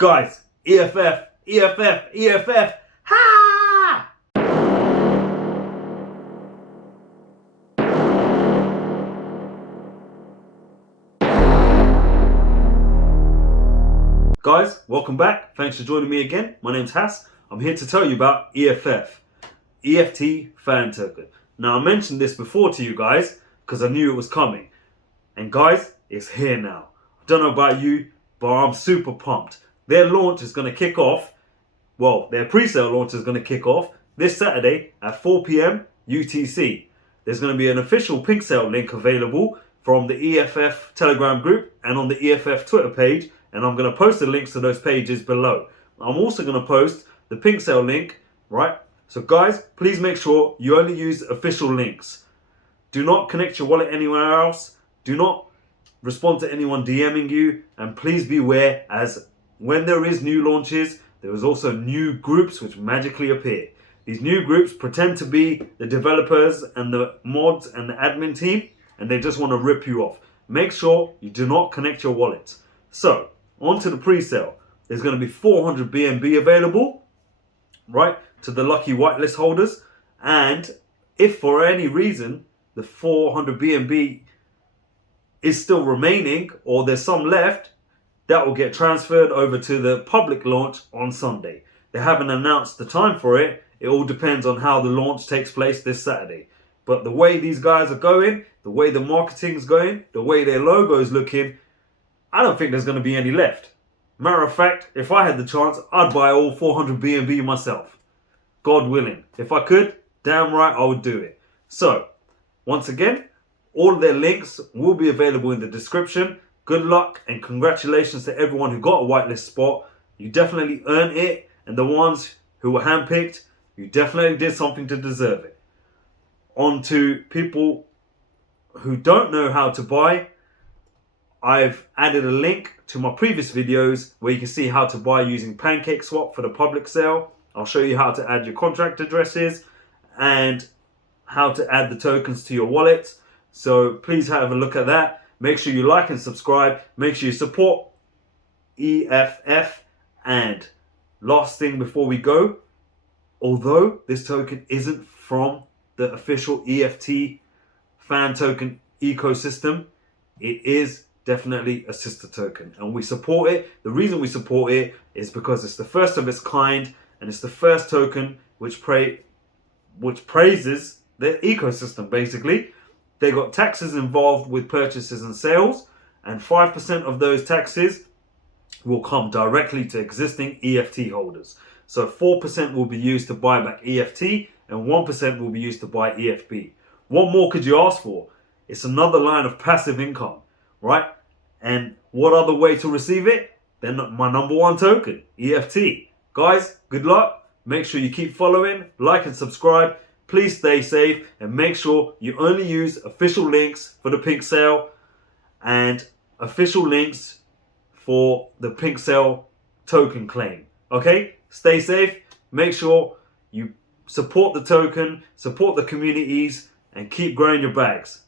Guys, EFF, EFF, EFF, ha! Guys, welcome back. Thanks for joining me again. My name's Hass. I'm here to tell you about EFF, EFT fan token. Now, I mentioned this before to you guys because I knew it was coming. And guys, it's here now. I don't know about you, but I'm super pumped. Their launch is going to kick off, well, their pre-sale launch is going to kick off this Saturday at 4 p.m. UTC. There's going to be an official pink sale link available from the EFF Telegram group and on the EFF Twitter page, and I'm going to post the links to those pages below. I'm also going to post the pink sale link, right? So guys, please make sure you only use official links. Do not connect your wallet anywhere else. Do not respond to anyone DMing you, and please beware, as when there is new launches, there is also new groups which magically appear. These new groups pretend to be the developers and the mods and the admin team, and they just want to rip you off. Make sure you do not connect your wallets. So, on to the pre-sale. There's going to be 400 BNB available, right, to the lucky whitelist holders. And if for any reason the 400 BNB is still remaining, or there's some left, that will get transferred over to the public launch on Sunday. They haven't announced the time for it. It all depends on how the launch takes place this Saturday. But the way these guys are going, the way the marketing's going, the way their logo is looking, I don't think there's going to be any left. Matter of fact, if I had the chance, I'd buy all 400 BNB myself. God willing. If I could, damn right I would do it. So, once again, all of their links will be available in the description. Good luck and congratulations to everyone who got a whitelist spot. You definitely earned it, and the ones who were handpicked, you definitely did something to deserve it. On to people who don't know how to buy. I've added a link to my previous videos where you can see how to buy using PancakeSwap for the public sale. I'll show you how to add your contract addresses and how to add the tokens to your wallet. So please have a look at that. Make sure you like and subscribe. Make sure you support EFF. And last thing before we go, although this token isn't from the official EFT fan token ecosystem, it is definitely a sister token, and we support it. The reason we support it is because it's the first of its kind, and it's the first token which praises the ecosystem. Basically, they got taxes involved with purchases and sales, and 5% of those taxes will come directly to existing EFT holders. So 4% will be used to buy back EFT, and 1% will be used to buy EFB. What more could you ask for? It's another line of passive income, right? And what other way to receive it than my number one token, EFT. Guys, good luck. Make sure you keep following, like and subscribe. Please stay safe, and make sure you only use official links for the pink sale and official links for the pink sale token claim. Okay? Stay safe. Make sure you support the token, support the communities, and keep growing your bags.